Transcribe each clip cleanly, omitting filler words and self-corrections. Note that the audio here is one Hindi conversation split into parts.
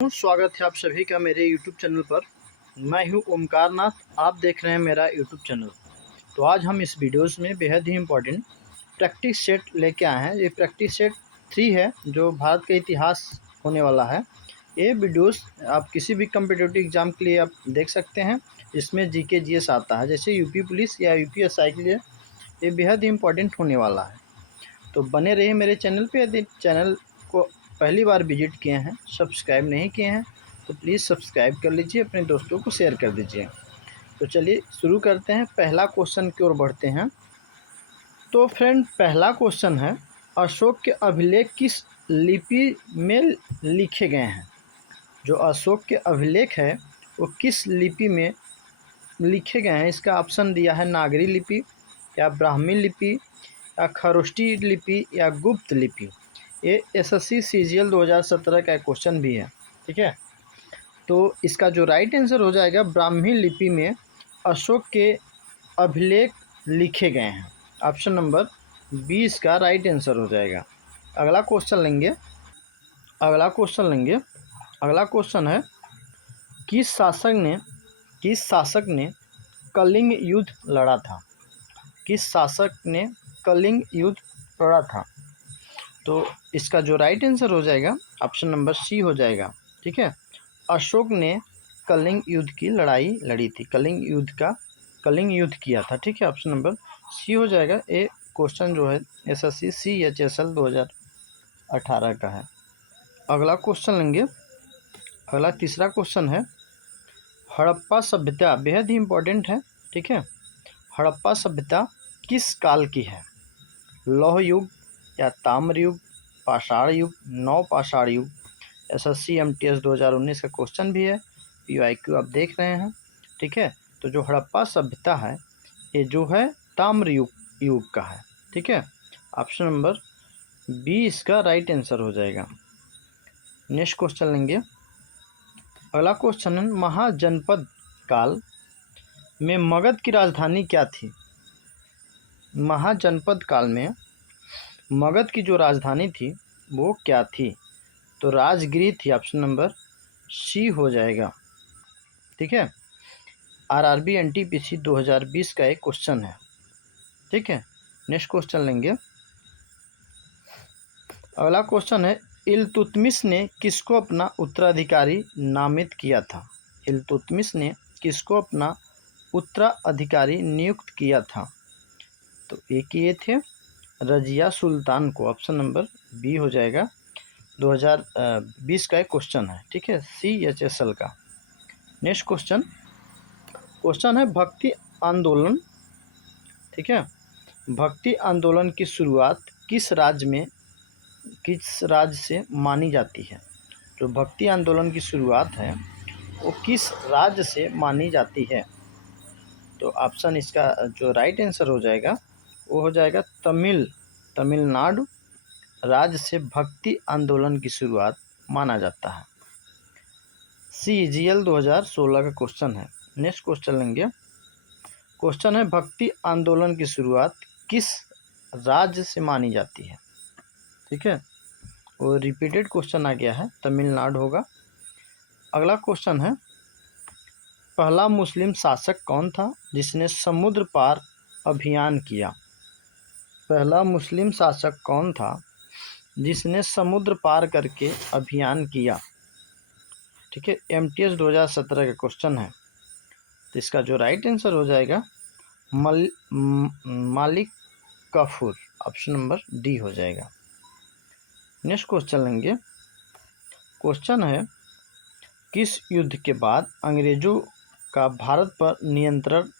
स्वागत है आप सभी का मेरे YouTube चैनल पर। मैं हूं ओमकार नाथ, आप देख रहे हैं मेरा YouTube चैनल। तो आज हम इस वीडियोस में बेहद ही इम्पोर्टेंट प्रैक्टिस सेट लेके आए हैं। ये प्रैक्टिस सेट 3 है जो भारत का इतिहास होने वाला है। ये वीडियोस आप किसी भी कम्पिटिटिव एग्ज़ाम के लिए आप देख सकते हैं। इसमें जीके जीएस आता है, जैसे यूपी पुलिस या यूपीएसआई के लिए ये बेहद ही इम्पोर्टेंट होने वाला है। तो बने रहिए मेरे चैनल पे। यदि चैनल को पहली बार विजिट किए हैं, सब्सक्राइब नहीं किए हैं, तो प्लीज़ सब्सक्राइब कर लीजिए, अपने दोस्तों को शेयर कर दीजिए। तो चलिए शुरू करते हैं, पहला क्वेश्चन की ओर बढ़ते हैं। तो फ्रेंड, पहला क्वेश्चन है, अशोक के अभिलेख किस लिपि में लिखे गए हैं? जो अशोक के अभिलेख है वो किस लिपि में लिखे गए हैं? इसका ऑप्शन दिया है नागरी लिपि या ब्राह्मी लिपि या खरोष्टी लिपि या गुप्त लिपि। ये एसएससी सीजीएल 2017 का क्वेश्चन भी है, ठीक है। तो इसका जो राइट आंसर हो जाएगा, ब्राह्मी लिपि में अशोक के अभिलेख लिखे गए हैं। ऑप्शन नंबर 20 का राइट आंसर हो जाएगा। अगला क्वेश्चन लेंगे। अगला क्वेश्चन है, किस शासक ने कलिंग युद्ध लड़ा था? किस शासक ने कलिंग युद्ध लड़ा था? तो इसका जो राइट आंसर हो जाएगा, ऑप्शन नंबर सी हो जाएगा, ठीक है। अशोक ने कलिंग युद्ध की लड़ाई लड़ी थी, कलिंग युद्ध किया था, ठीक है। ऑप्शन नंबर सी हो जाएगा। ये क्वेश्चन जो है एसएससी CHSL 2018 का है। अगला क्वेश्चन लेंगे। अगला तीसरा क्वेश्चन है, हड़प्पा सभ्यता बेहद ही इम्पोर्टेंट है, ठीक है। हड़प्पा सभ्यता किस काल की है? लौह युग या ताम्र युग, पाषाण युग, नवपाषाण युग? एसएससी MTS 2019 का क्वेश्चन भी है, PYQ आप देख रहे हैं, ठीक है। तो जो हड़प्पा सभ्यता है ये जो है ताम्र युग का है, ठीक है। ऑप्शन नंबर 20 का राइट आंसर हो जाएगा। नेक्स्ट क्वेश्चन लेंगे। अगला क्वेश्चन है, महाजनपद काल में मगध की राजधानी क्या थी? महाजनपद काल में मगध की जो राजधानी थी वो क्या थी? तो राजगिरी थी। ऑप्शन नंबर सी हो जाएगा, ठीक है। RRB NTPC 2020 का एक क्वेश्चन है, ठीक है। नेक्स्ट क्वेश्चन लेंगे। अगला क्वेश्चन है, इल्तुतमिश ने किसको अपना उत्तराधिकारी नामित किया था? इल्तुतमिश ने किसको अपना उत्तराधिकारी नियुक्त किया था? तो एक ये थे रजिया सुल्तान को। ऑप्शन नंबर बी हो जाएगा। 2020 का एक क्वेश्चन है, ठीक है, CHSL का। नेक्स्ट क्वेश्चन है, भक्ति आंदोलन, ठीक है। भक्ति आंदोलन की शुरुआत किस राज्य से मानी जाती है? जो भक्ति आंदोलन की शुरुआत है वो किस राज्य से मानी जाती है? तो ऑप्शन इसका जो राइट आंसर हो जाएगा वो हो जाएगा तमिलनाडु राज्य से भक्ति आंदोलन की शुरुआत माना जाता है। CGL 2016 का क्वेश्चन है। नेक्स्ट क्वेश्चन लेंगे। क्वेश्चन है, भक्ति आंदोलन की शुरुआत किस राज्य से मानी जाती है? ठीक है, वो रिपीटेड क्वेश्चन आ गया है, तमिलनाडु होगा। अगला क्वेश्चन है, पहला मुस्लिम शासक कौन था जिसने समुद्र पार अभियान किया? पहला मुस्लिम शासक कौन था जिसने समुद्र पार करके अभियान किया? ठीक है, MTS 2017 का क्वेश्चन है। तो इसका जो राइट आंसर हो जाएगा मालिक काफूर। ऑप्शन नंबर डी हो जाएगा। नेक्स्ट क्वेश्चन लेंगे। क्वेश्चन है, किस युद्ध के बाद अंग्रेजों का भारत पर नियंत्रण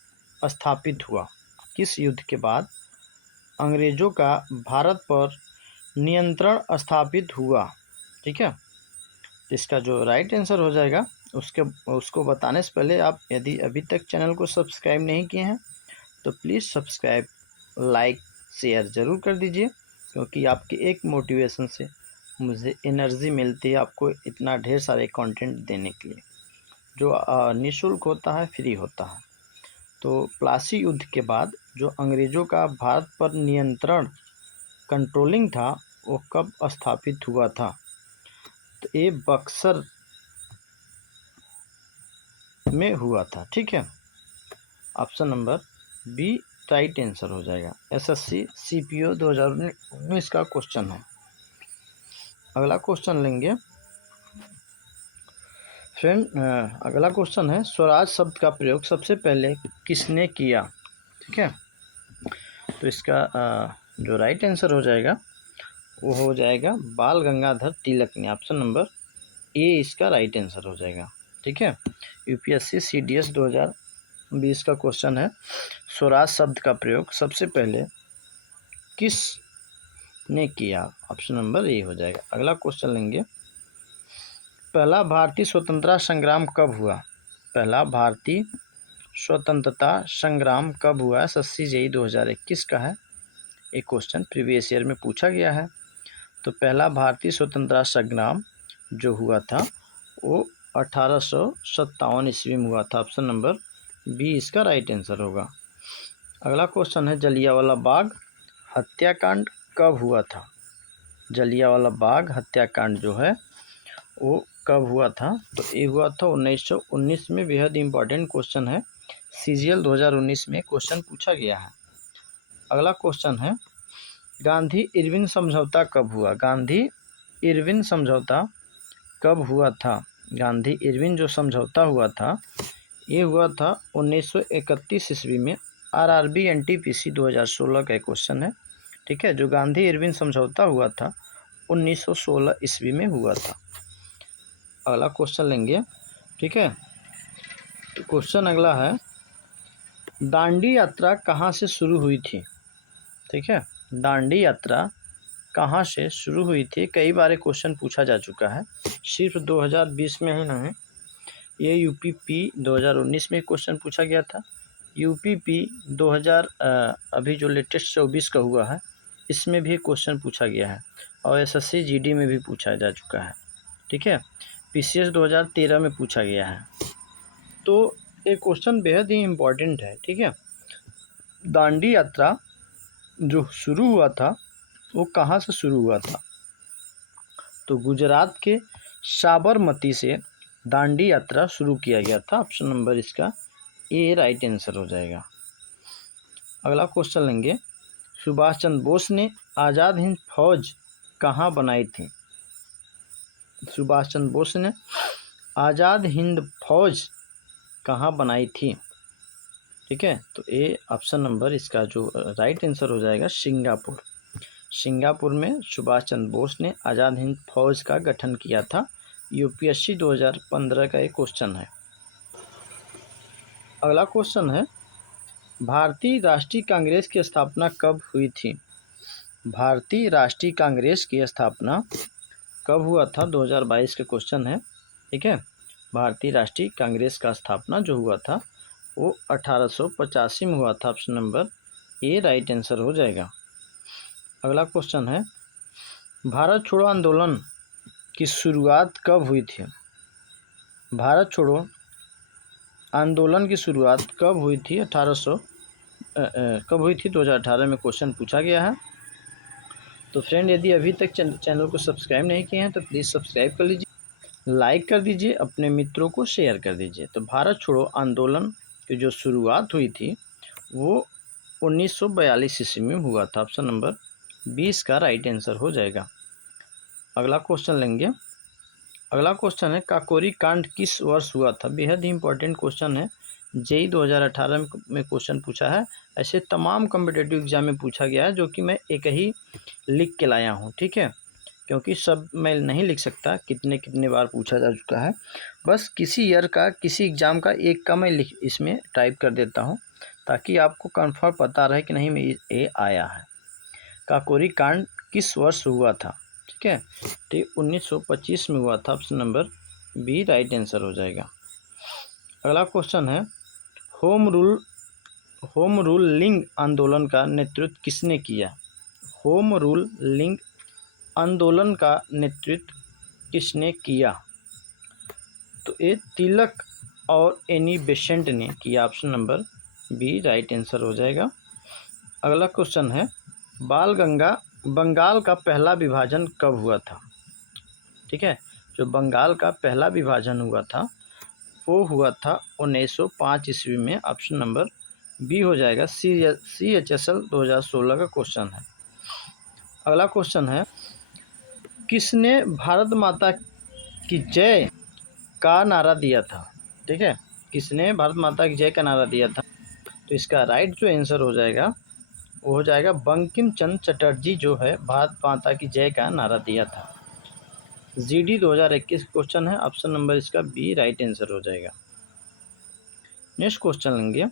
स्थापित हुआ? किस युद्ध के बाद अंग्रेजों का भारत पर नियंत्रण स्थापित हुआ? ठीक है, इसका जो राइट आंसर हो जाएगा उसको बताने से पहले आप यदि अभी तक चैनल को सब्सक्राइब नहीं किए हैं तो प्लीज़ सब्सक्राइब, लाइक, शेयर ज़रूर कर दीजिए, क्योंकि आपके एक मोटिवेशन से मुझे एनर्जी मिलती है आपको इतना ढेर सारे कंटेंट देने के लिए, जो निःशुल्क होता है, फ्री होता है। तो प्लासी युद्ध के बाद जो अंग्रेज़ों का भारत पर नियंत्रण, कंट्रोलिंग था, वो कब स्थापित हुआ था? तो ये बक्सर में हुआ था। ठीक है, option number B right answer हो जाएगा। एसएससी सीपीओ 2019 का क्वेश्चन है। अगला क्वेश्चन लेंगे फ्रेंड। अगला क्वेश्चन है स्वराज शब्द का प्रयोग सबसे पहले किसने किया। ठीक है, तो इसका जो राइट आंसर हो जाएगा वो हो जाएगा बाल गंगाधर तिलक ने। ऑप्शन नंबर ए इसका राइट आंसर हो जाएगा। ठीक है, यूपीएससी सीडीएस 2020 का क्वेश्चन है स्वराज शब्द का प्रयोग सबसे पहले किस ने किया। ऑप्शन नंबर ए हो जाएगा। अगला क्वेश्चन लेंगे पहला भारतीय स्वतंत्रता संग्राम कब हुआ। पहला भारतीय स्वतंत्रता संग्राम कब हुआ। एसएससी जेईई 2021 का है। एक क्वेश्चन प्रीवियस ईयर में पूछा गया है। तो पहला भारतीय स्वतंत्रता संग्राम जो हुआ था वो 1857 ईस्वी में हुआ था। ऑप्शन नंबर बी इसका राइट आंसर होगा। अगला क्वेश्चन है जलियांवाला बाग हत्याकांड कब हुआ था। जलियांवाला बाग हत्याकांड जो है वो कब हुआ था। तो ये हुआ था 1919 में। बेहद इंपॉर्टेंट क्वेश्चन है, सीजीएल 2019 में क्वेश्चन पूछा गया है। अगला क्वेश्चन है गांधी इरविन समझौता कब हुआ। गांधी इरविन समझौता कब हुआ था। गांधी इरविन जो समझौता हुआ था ये हुआ था 1931 ईस्वी में। आरआरबी एनटीपीसी 2016 का क्वेश्चन है। ठीक है, जो गांधी इरविन समझौता हुआ था 1916 ईस्वी में हुआ था। अगला क्वेश्चन लेंगे। ठीक है, तो क्वेश्चन अगला है दांडी यात्रा कहाँ से शुरू हुई थी। ठीक है, दांडी यात्रा कहाँ से शुरू हुई थी। कई बार क्वेश्चन पूछा जा चुका है, सिर्फ 2020 में ही नहीं, ये यूपीपी 2019 में क्वेश्चन पूछा गया था। यूपीपी 2000 अभी जो लेटेस्ट 24 का हुआ है इसमें भी क्वेश्चन पूछा गया है और एसएससी जीडी में भी पूछा जा चुका है। ठीक है, पीसीएस 2013 में पूछा गया है। तो ये क्वेश्चन बेहद ही इम्पोर्टेंट है। ठीक है, दांडी यात्रा जो शुरू हुआ था वो कहाँ से शुरू हुआ था। तो गुजरात के साबरमती से दांडी यात्रा शुरू किया गया था। ऑप्शन नंबर इसका ए राइट आंसर हो जाएगा। अगला क्वेश्चन लेंगे सुभाष चंद्र बोस ने आज़ाद हिंद फौज कहाँ बनाई थी। सुभाष चंद्र बोस ने आज़ाद हिंद फौज कहाँ बनाई थी। ठीक है, तो ए ऑप्शन नंबर इसका जो राइट आंसर हो जाएगा सिंगापुर। सिंगापुर में सुभाष चंद्र बोस ने आज़ाद हिंद फौज का गठन किया था। यूपीएससी 2015 का एक क्वेश्चन है। अगला क्वेश्चन है भारतीय राष्ट्रीय कांग्रेस की स्थापना कब हुई थी। भारतीय राष्ट्रीय कांग्रेस की स्थापना कब हुआ था। 2022 का क्वेश्चन है। ठीक है, भारतीय राष्ट्रीय कांग्रेस का स्थापना जो हुआ था वो 1885 में हुआ था। Option number A right answer हो जाएगा। अगला क्वेश्चन है भारत छोड़ो आंदोलन की शुरुआत कब हुई थी। भारत छोड़ो आंदोलन की शुरुआत कब हुई थी। 2018 में क्वेश्चन पूछा गया है। तो फ्रेंड यदि अभी तक चैनल को सब्सक्राइब नहीं किए हैं तो प्लीज़ सब्सक्राइब कर लीजिए, लाइक कर दीजिए, अपने मित्रों को शेयर कर दीजिए। तो भारत छोड़ो आंदोलन की जो शुरुआत हुई थी वो 1942 ईस्वी में हुआ था। ऑप्शन नंबर 20 का राइट आंसर हो जाएगा। अगला क्वेश्चन लेंगे। अगला क्वेश्चन है काकोरी कांड किस वर्ष हुआ था। बेहद ही इंपॉर्टेंट क्वेश्चन है, जेईई 2018 में क्वेश्चन पूछा है। ऐसे तमाम कॉम्पिटिटिव एग्जाम में पूछा गया है जो कि मैं एक ही लिख के लाया हूँ। ठीक है, क्योंकि सब मैं नहीं लिख सकता, कितने बार पूछा जा चुका है। बस किसी ईयर का किसी एग्ज़ाम का एक का मैं इसमें टाइप कर देता हूँ ताकि आपको कंफर्म पता रहे कि नहीं में ये आया है। काकोरी कांड किस वर्ष हुआ था। ठीक है, तो 1925 में हुआ था। Option number B right answer हो जाएगा। अगला क्वेश्चन है होम रूल लिंग आंदोलन का नेतृत्व किसने किया। होम रूल लिंग आंदोलन का नेतृत्व किसने किया। तो ये तिलक और एनी बेसेंट ने किया। Option number B right answer हो जाएगा। अगला क्वेश्चन है बंगाल का पहला विभाजन कब हुआ था। ठीक है, जो बंगाल का पहला विभाजन हुआ था वो हुआ था 1905 ईस्वी में। ऑप्शन नंबर बी हो जाएगा। CHSL 2016 का क्वेश्चन है। अगला क्वेश्चन है, किसने भारत माता की जय का नारा दिया था? ठीक है, किसने भारत माता की जय का नारा दिया था? तो इसका राइट जो आंसर हो जाएगा वो हो जाएगा बंकिम चंद्र चटर्जी जो है भारत माता की जय का नारा दिया था। GD 2021 क्वेश्चन है। ऑप्शन नंबर इसका बी राइट आंसर हो जाएगा। नेक्स्ट क्वेश्चन लेंगे,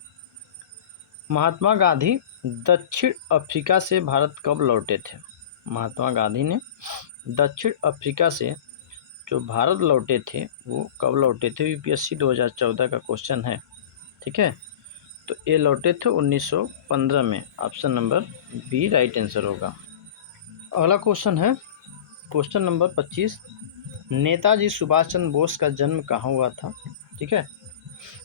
महात्मा गांधी दक्षिण अफ्रीका से भारत कब लौटे थे? महात्मा गांधी ने दक्षिण अफ्रीका से जो भारत लौटे थे वो कब लौटे थे? UPSC 2014 का क्वेश्चन है। ठीक है, तो ये लौटे थे 1915 में। Option number B right answer होगा। अगला क्वेश्चन है क्वेश्चन नंबर 25, नेताजी सुभाष चंद्र बोस का जन्म कहाँ हुआ था? ठीक है,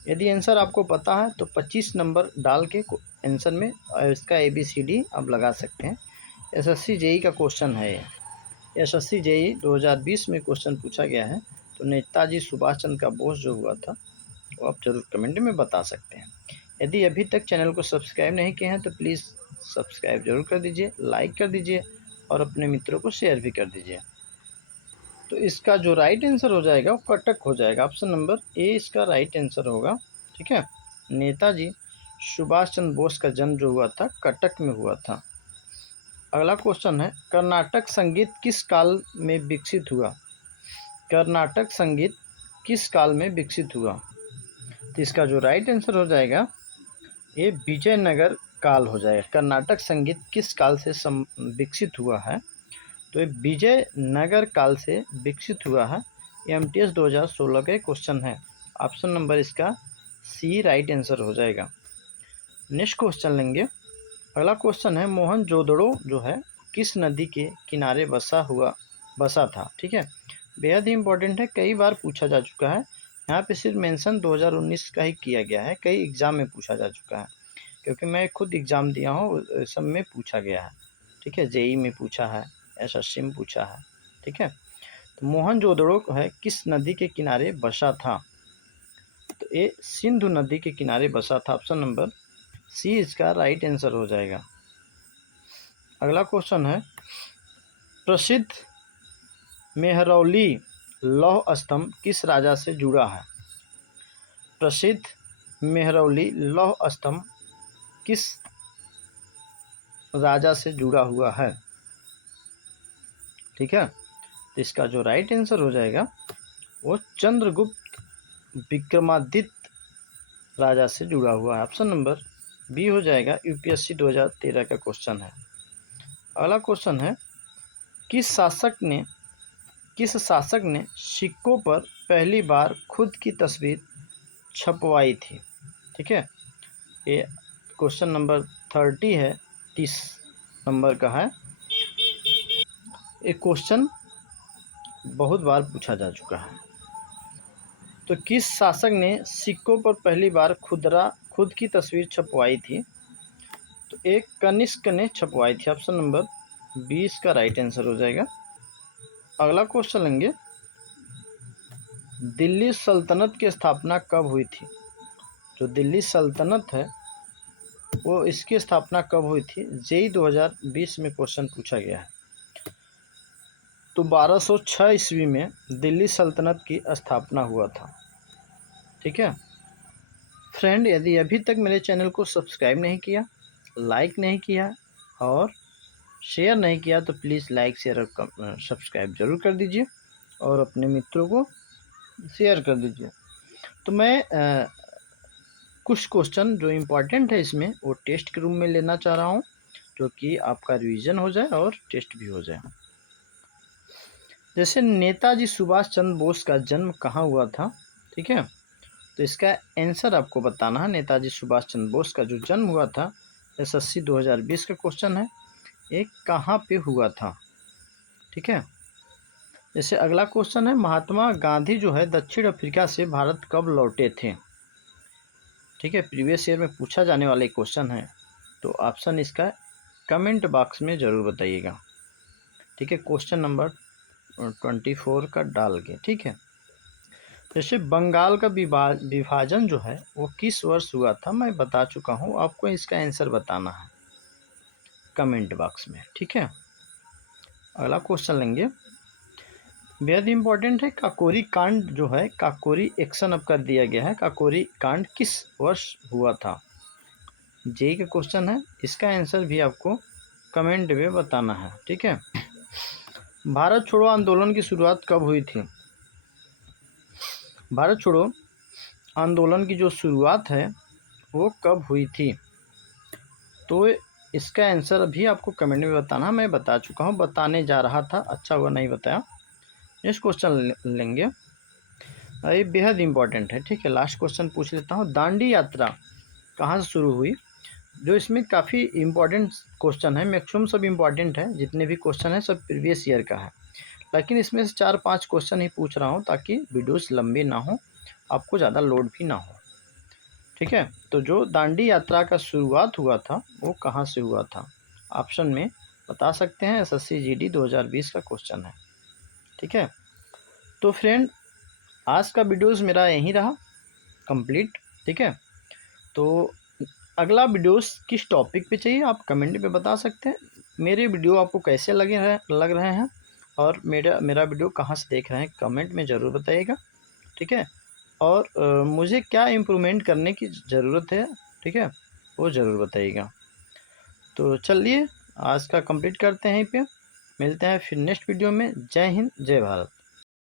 यदि आंसर आपको पता है तो 25 नंबर डाल के आंसर में इसका ABCD आप लगा सकते हैं। SSC JEE का क्वेश्चन है ये। SSC JEE 2020 में क्वेश्चन पूछा गया है। तो नेताजी सुभाष चंद्र का बोस जो हुआ था वो आप जरूर कमेंट में बता सकते हैं। यदि अभी तक चैनल को सब्सक्राइब नहीं किए हैं तो प्लीज़ सब्सक्राइब जरूर कर दीजिए, लाइक कर दीजिए और अपने मित्रों को शेयर भी कर दीजिए। तो इसका जो राइट आंसर हो जाएगा वो कटक हो जाएगा। ऑप्शन नंबर ए इसका राइट आंसर होगा। ठीक है, नेताजी सुभाष चंद्र बोस का जन्म जो हुआ था कटक में हुआ था। अगला क्वेश्चन है, कर्नाटक संगीत किस काल में विकसित हुआ? कर्नाटक संगीत किस काल में विकसित हुआ? तो इसका जो राइट आंसर हो जाएगा ये विजयनगर काल हो जाएगा। कर्नाटक संगीत किस काल से विकसित हुआ है? तो ये विजयनगर काल से विकसित हुआ है। MTS 2016 का क्वेश्चन है। ऑप्शन नंबर इसका सी राइट आंसर हो जाएगा। नेक्स्ट क्वेश्चन लेंगे। अगला क्वेश्चन है, मोहनजोदड़ो जो है किस नदी के किनारे बसा था? ठीक है, बेहद ही इंपॉर्टेंट है, कई बार पूछा जा चुका है। यहाँ पे सिर्फ मेंशन 2019 का ही किया गया है, कई एग्ज़ाम में पूछा जा चुका है क्योंकि मैं खुद एग्ज़ाम दिया हूँ, सब में पूछा गया है। ठीक है, JEE में पूछा है, SSC में पूछा है। ठीक है, तो मोहनजोदड़ो है किस नदी के किनारे बसा था? तो ये सिंधु नदी के किनारे बसा था। ऑप्शन नंबर सी इसका राइट आंसर हो जाएगा। अगला क्वेश्चन है, प्रसिद्ध मेहरौली लौह स्तंभ किस राजा से जुड़ा है? प्रसिद्ध मेहरौली लौह स्तंभ किस राजा से जुड़ा हुआ है? ठीक है, तो इसका जो राइट आंसर हो जाएगा वो चंद्रगुप्त विक्रमादित्य राजा से जुड़ा हुआ है। ऑप्शन नंबर बी हो जाएगा। UPSC 2013 का क्वेश्चन है। अगला क्वेश्चन है, किस शासक ने सिक्कों पर पहली बार खुद की तस्वीर छपवाई थी? ठीक है, ये क्वेश्चन नंबर 30 है, 30 नंबर का है। एक क्वेश्चन बहुत बार पूछा जा चुका है। तो किस शासक ने सिक्कों पर पहली बार खुद की तस्वीर छपवाई थी? तो एक कनिष्क ने छपवाई थी। ऑप्शन नंबर 20 का राइट आंसर हो जाएगा। अगला क्वेश्चन लेंगे, दिल्ली सल्तनत की स्थापना कब हुई थी? जो दिल्ली सल्तनत है वो इसकी स्थापना कब हुई थी? JEE 2020 में क्वेश्चन पूछा गया है। तो 1206 ईस्वी में दिल्ली सल्तनत की स्थापना हुआ था। ठीक है फ्रेंड, यदि अभी तक मेरे चैनल को सब्सक्राइब नहीं किया, लाइक नहीं किया और शेयर नहीं किया तो प्लीज़ लाइक शेयर और सब्सक्राइब जरूर कर दीजिए और अपने मित्रों को शेयर कर दीजिए। तो मैं कुछ क्वेश्चन जो इम्पोर्टेंट है इसमें वो टेस्ट के रूप में लेना चाह रहा हूँ, जो कि आपका रिवीजन हो जाए और टेस्ट भी हो जाए। जैसे नेताजी सुभाष चंद्र बोस का जन्म कहाँ हुआ था? ठीक है, तो इसका आंसर आपको बताना है। नेताजी सुभाष चंद्र बोस का जो जन्म हुआ था, SSC 2020 का क्वेश्चन है, ये कहाँ पे हुआ था? ठीक है, जैसे अगला क्वेश्चन है, महात्मा गांधी जो है दक्षिण अफ्रीका से भारत कब लौटे थे? ठीक है, प्रीवियस ईयर में पूछा जाने वाला क्वेश्चन है, तो ऑप्शन इसका कमेंट बॉक्स में ज़रूर बताइएगा। ठीक है, क्वेश्चन नंबर 24 का डाल के। ठीक है, जैसे बंगाल का विभाजन जो है वो किस वर्ष हुआ था, मैं बता चुका हूँ, आपको इसका आंसर बताना है कमेंट बॉक्स में। ठीक है, अगला क्वेश्चन लेंगे, बेहद इंपॉर्टेंट है। काकोरी कांड जो है, काकोरी एक्शन अब कर दिया गया है, काकोरी कांड किस वर्ष हुआ था? जेई का क्वेश्चन है, इसका आंसर भी आपको कमेंट में बताना है। ठीक है, भारत छोड़ो आंदोलन की शुरुआत कब हुई थी? भारत छोड़ो आंदोलन की जो शुरुआत है वो कब हुई थी? तो इसका आंसर भी आपको कमेंट में बताना, मैं बता चुका हूँ, बताने जा रहा था, अच्छा हुआ नहीं बताया। नेक्स्ट क्वेश्चन लेंगे, ये बेहद इंपॉर्टेंट है। ठीक है, लास्ट क्वेश्चन पूछ लेता हूँ, दांडी यात्रा कहाँ से शुरू हुई? जो इसमें काफ़ी इंपॉर्टेंट क्वेश्चन है, मैक्सिमम सब इंपॉर्टेंट है, जितने भी क्वेश्चन है सब प्रीवियस ईयर का है, लेकिन इसमें से 4-5 क्वेश्चन ही पूछ रहा हूँ ताकि वीडियोस लंबी ना हो, आपको ज़्यादा लोड भी ना हो। ठीक है, तो जो दांडी यात्रा का शुरुआत हुआ था वो कहाँ से हुआ था? ऑप्शन में बता सकते हैं, एसएससी जीडी 2020 का क्वेश्चन है। ठीक है, तो फ्रेंड आज का वीडियोस मेरा यहीं रहा कंप्लीट। ठीक है, तो अगला वीडियोस किस टॉपिक पे चाहिए आप कमेंट में बता सकते हैं। मेरे वीडियो आपको कैसे लग रहे हैं और मेरा वीडियो कहाँ से देख रहे हैं कमेंट में ज़रूर बताइएगा। ठीक है, और मुझे क्या इम्प्रूवमेंट करने की ज़रूरत है, ठीक है, वो ज़रूर बताइएगा। तो चलिए आज का कंप्लीट करते हैं यहीं पे, मिलते हैं फिर नेक्स्ट वीडियो में। जय हिंद, जय भारत।